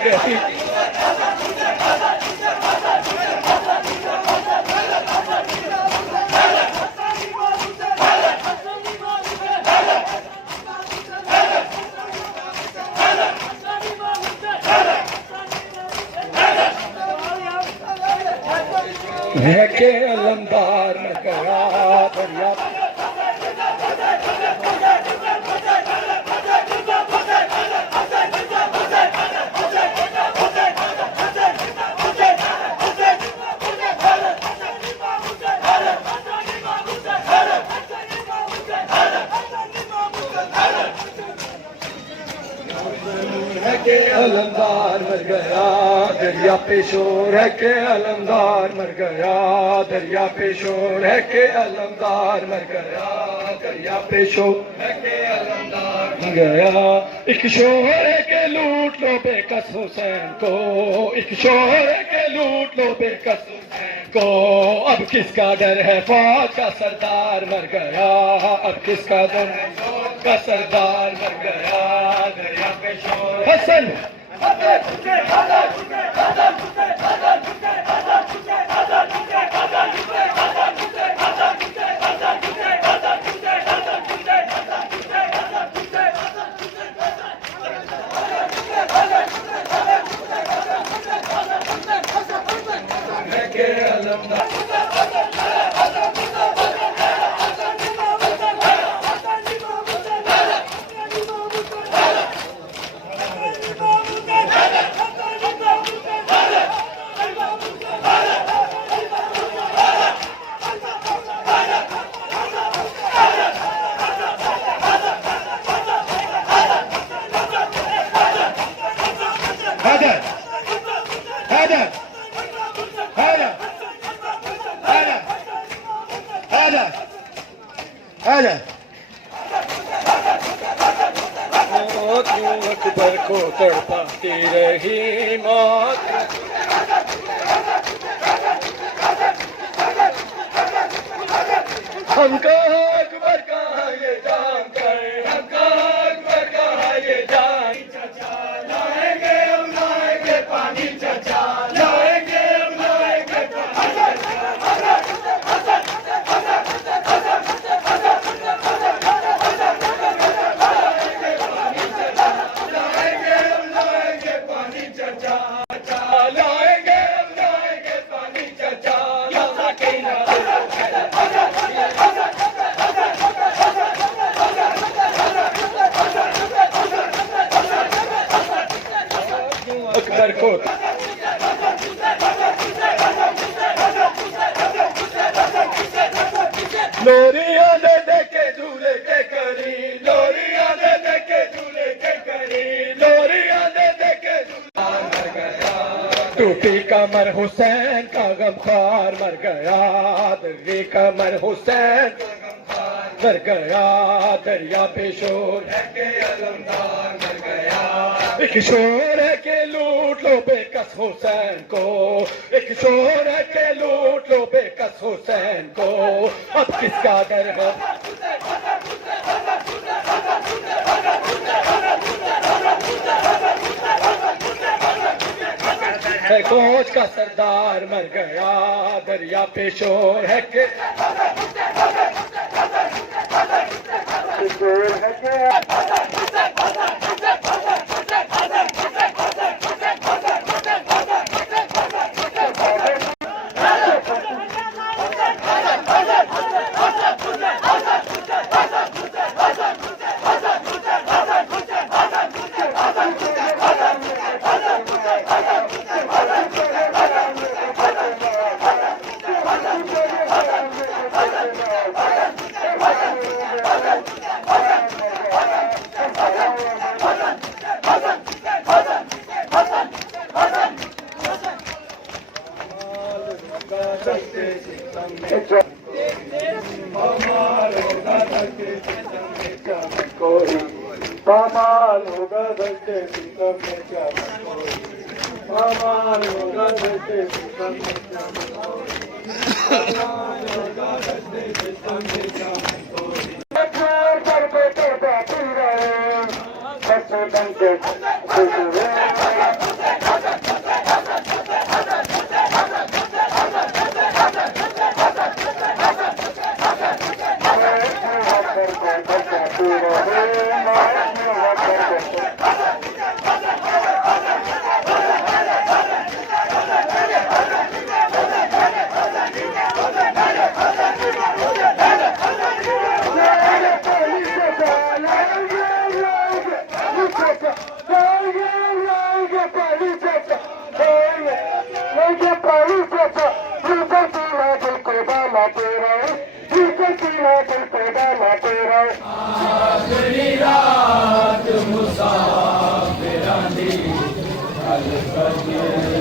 है के अलमदार में गया दरिया के अलमदार मर गया दरिया पे शोर है के अलमदार मर गया दरिया पे शोर है के अलमदार मर गया दरिया पे शोर है के अलमदार मर गया। एक शोर है के लूट लो बेकस हुसैन को, एक शोर है के लूट लो बेकस हुसैन को। अब किसका डर है फौज का सरदार मर गया, अब किसका डर है फौज का सरदार मर गया दरिया पे शोर। हसन अकबर को तड़पाती रही मौत, हम कहाँ अकबर कहाँ ये जान कर, हम कहाँ अकबर कहाँ ये जान। चचा लाएंगे हम लाएंगे पानी, चचा लाएंगे हम लाएंगे पानी। अकबर को लोरियां दे दे के झूले के करी, लोरियां दे दे के झूले के करी, लोरियां दे दे के झूले। टूटी कमर हुसैन का गमखार मर गया, दर्री कमर हुसैन मर गया दरिया पे शोर है के अलमदार मर गया। एक शोर है के लूट लो बेकस हुसैन को, एक शोर है के लूट लो बेकस हुसैन को। अब किसका डर है फौज का सरदार मर गया दरिया पे शोर है के शोर है के कमाल होगा दस्ते सितम में क्या कमाल होगा दस्ते सितम में क्या कमाल होगा दस्ते सितम में क्या करते फिर रहे बच्चे बन के खुश हुए। पैदा ना तेरा ठीक तेरा दिल पैदा ना तेरा आखिरी रात मुसाफिरां दी गल करके